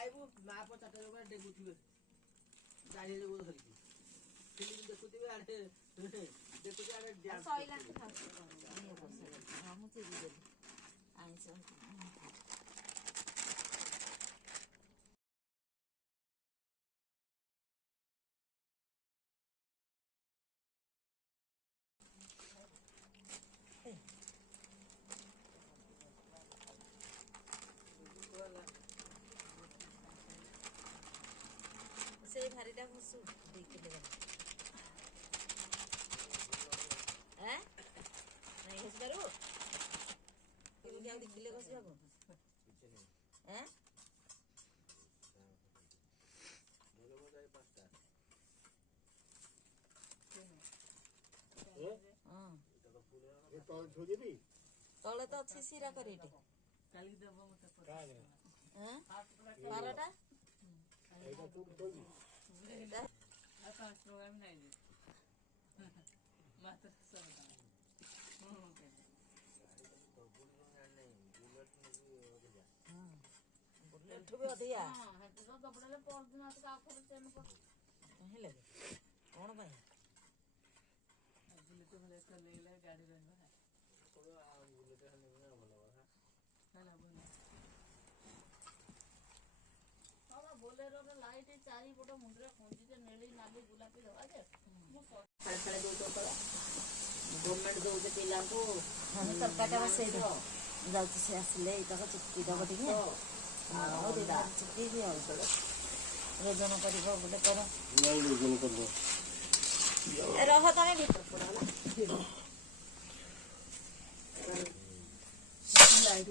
ଆଇବୁ ମା ପୁଅ ଚାରିଟା ଲୋକ ଡେଗୁଥିବେ ଗାଡି ଧରିକି ଫିଲ୍ମ ଦେଖୁଥିବେ ଆଡେ ଦେଖୁଥିବେ ଆଡେ ଡ୍ୟାନ୍ସ ମୁଁ ଚିରି ଦେଲି ଆଇଁଷ ସେ ଭାରିଟା ଘଷୁ 2 କିଲୋ ନାଇଁ ଘଷି ପାରିବୁ ଆଉ 2 କିଲୋ ଘଷିବାକୁ ତଳେ ତ ଅଛି ସିରା କରି ଏଠି ବାରଟା ବୁଲେଟଠୁ ବି ଅଧିକା ହେଲେ କଣ ପାଇଁ ବୋଲେରୋ ଲାଇଟ୍ ଚାରିପଟ ମୁଣ୍ଡରେ ଖଞ୍ଜିଟେ ନେଳି ନାଲି ଗୋଲାପୀ ଦେବା ଯେ ଛାଡି ଦଉଛ ଗଭର୍ଣ୍ଣମେଣ୍ଟ ଦଉଛି ପିଲାଙ୍କୁ ତରକାରୀଟା ବସେଇ ଦିଅ ଯାଉଛି ସେ ଆସିଲେ ଏଇଟାକ ଚିପକି ଦବ ଟିକେ ଆଉ ଚିପକି ଦିଅ ଓଜନ କରିବ ଗୋଟେ କର ରହ ତମେ ଲାଇଟ୍